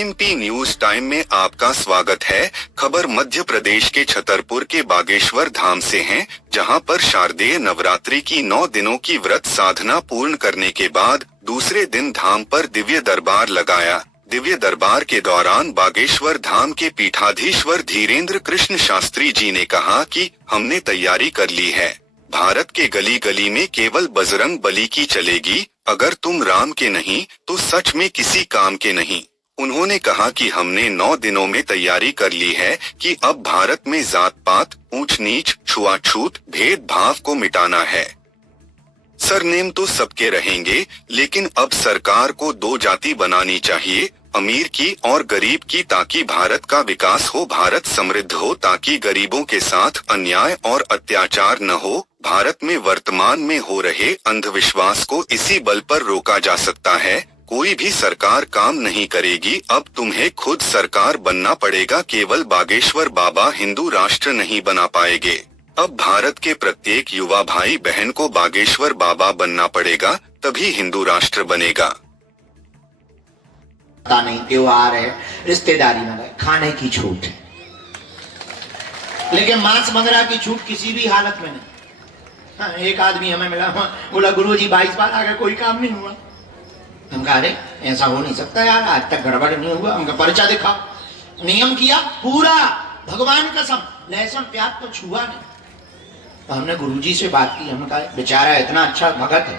AMP news time में आपका स्वागत है। खबर मध्य प्रदेश के छतरपुर के बागेश्वर धाम से है, जहां पर शारदीय नवरात्रि की 9 दिनों की व्रत साधना पूर्ण करने के बाद दूसरे दिन धाम पर दिव्य दरबार लगाया। दिव्य दरबार के दौरान बागेश्वर धाम के पीठाधीश्वर धीरेन्द्र कृष्ण शास्त्री जी ने कहा कि हमने तैयारी कर ली है। भारत के गली गली में केवल बजरंग बली की चलेगी। अगर तुम राम के नहीं तो सच में किसी काम के नहीं। उन्होंने कहा कि हमने 9 दिनों में तैयारी कर ली है कि अब भारत में जात पात, ऊंच नीच, छुआछूत, भेदभाव को मिटाना है। सरनेम तो सबके रहेंगे, लेकिन अब सरकार को 2 जाति बनानी चाहिए, अमीर की और गरीब की, ताकि भारत का विकास हो, भारत समृद्ध हो, ताकि गरीबों के साथ अन्याय और अत्याचार न हो। भारत में वर्तमान में हो रहे अंधविश्वास को इसी बल पर रोका जा सकता है। कोई भी सरकार काम नहीं करेगी, अब तुम्हें खुद सरकार बनना पड़ेगा। केवल बागेश्वर बाबा हिंदू राष्ट्र नहीं बना पाएंगे। अब भारत के प्रत्येक युवा भाई बहन को बागेश्वर बाबा बनना पड़ेगा, तभी हिंदू राष्ट्र बनेगा। पता नहीं, त्योहार है, रिश्तेदारी में गए, खाने की छूट है, लेकिन मांस मंगरा की छूट किसी भी हालत में नहीं। हाँ, एक आदमी हमें मिला, बोला गुरुजी 22 बार आ गए, कोई काम नहीं हुआ। हम कहा अरे ऐसा हो नहीं सकता यार, आज तक गड़बड़ नहीं हुआ। हमका पर्चा दिखाओ। नियम किया पूरा, भगवान कसम, लहसुन प्याज तो छुआ नहीं। तो हमने गुरुजी से बात की, हमने कहा बेचारा इतना अच्छा भगत है,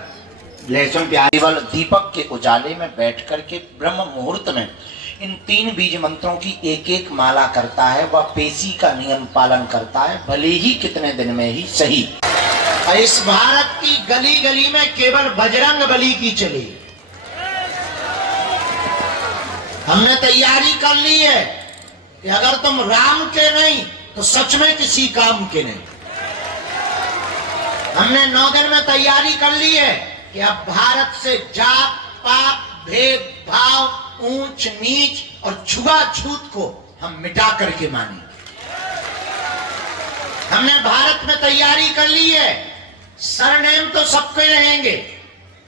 लहसुन प्याज केवल दीपक के उजाले में बैठ करके ब्रह्म मुहूर्त में इन 3 बीज मंत्रों की एक एक माला करता है। वह पेशी का नियम पालन करता है, भले ही कितने दिन में ही सही। इस भारत की गली गली में केवल बजरंग बली की चली। हमने तैयारी कर ली है कि अगर तुम राम के नहीं तो सच में किसी काम के नहीं। हमने 9 दिन में तैयारी कर ली है कि अब भारत से जात पात, भेदभाव, ऊंच नीच और छुआछूत को हम मिटा करके मानेंगे। हमने भारत में तैयारी कर ली है, सरनेम तो सबके रहेंगे,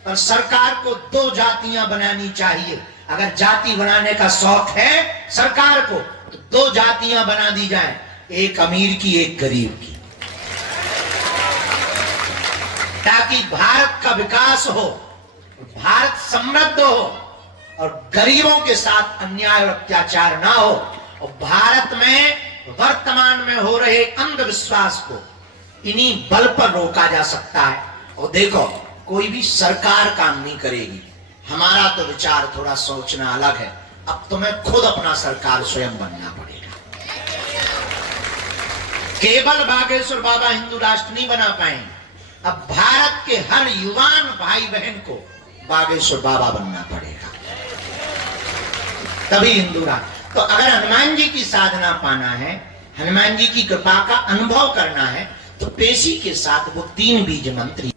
पर सरकार को 2 जातियां बनानी चाहिए। अगर जाति बनाने का शौक है सरकार को, तो 2 जातियां बना दी जाए, एक अमीर की, एक गरीब की, ताकि भारत का विकास हो, भारत समृद्ध हो और गरीबों के साथ अन्याय और अत्याचार ना हो। और भारत में वर्तमान में हो रहे अंधविश्वास को इन्हीं बल पर रोका जा सकता है। और देखो, कोई भी सरकार काम नहीं करेगी। हमारा तो विचार थोड़ा सोचना अलग है। अब तुम्हें खुद अपना सरकार स्वयं बनना पड़ेगा। केवल बागेश्वर बाबा हिंदू राष्ट्र नहीं बना पाएंगे। अब भारत के हर युवान भाई बहन को बागेश्वर बाबा बनना पड़ेगा, तभी हिंदू राष्ट्र। तो अगर हनुमान जी की साधना पाना है, हनुमान जी की कृपा का अनुभव करना है, तो पेशी के साथ वो 3 बीज मंत्र